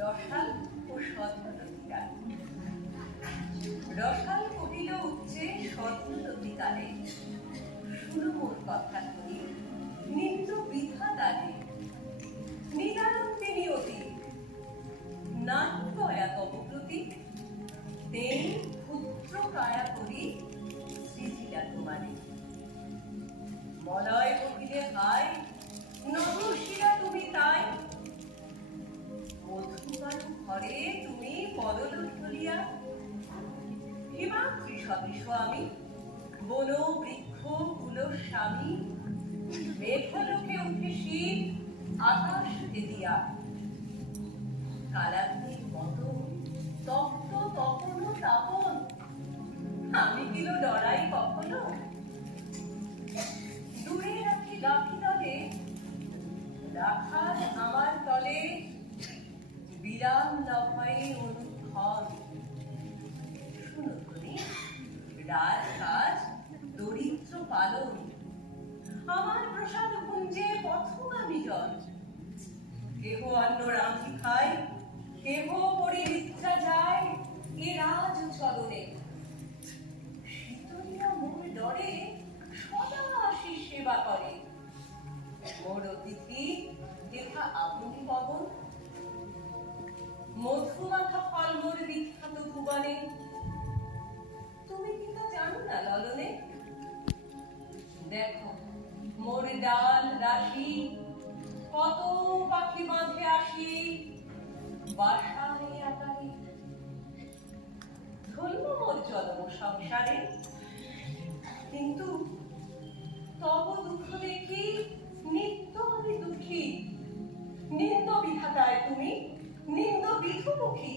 রসাল ও রসাল কহিল উচ্চে সদ্মলতিকারে শুনো মোর কথা। সদৃশ আমি বন বৃক্ষ কুল স্বামী, মেঘলোকে উঠে শীত, আকাশ দিয়া কালাগ্নির মতো তপ্ত তপন তাপন। আমি কিল ডরাই কখনো? দূরে রাখি রাখি তলে রাখার আমার তলে, বিরাম শুনো তুমি রাজকাজ দরিদ্র পালন। আমার প্রসাদ কুঞ্জে পথগামী জন কেহ অন্য রাঁধি খায়, কেহ পরে নিদ্রা যায়, এ রাজ চরণে। কত পাখি বাঁধে আসি, বাসায় আকারে ধন্য মোর জন্ম সংসারে। কিন্তু তব দুঃখ দেখি, নিত্য আমি দুঃখী। নিন্দ বিধাতায় তুমি নিন্দ বিধুমুখী।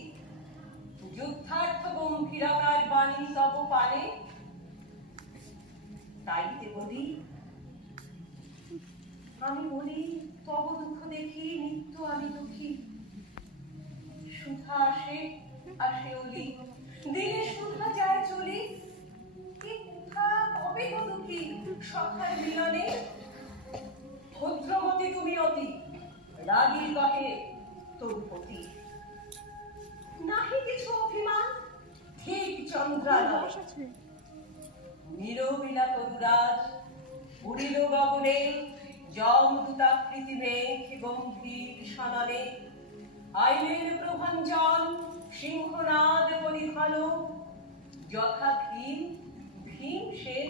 যুদ্ধার্থ গম্ভীরাকার বাণী তব পানে। তাই বলি আমি বলি সখার মিলনে ভদ্রমতি তুমি অতি, রাগী কহে তোর প্রতি নাহি কিছু অভিমান? ঠিক চন্দ্রালয় নিরবিলা তরুরাজ উড়িল গগনে জমদূতাকৃতি মেঘ গম্ভীর সননে আইনের প্রভঞ্জন সিংহনাদ পরিভাল যথা ভীম ভীম সেন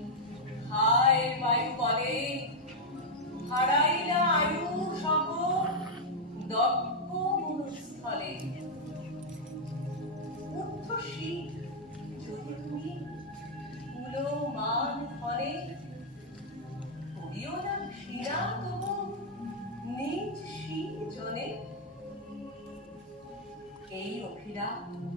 হায় বায়ু বলে, হারাইলা আয়ু সহ দক্ষ মনুস্থলে। ঊর্ধ্বশীল যদি তুমি কুলো মান ফলে, করিও না ক্ষীণা তবু নিজ শীল জনে এই অভিরা প্রভু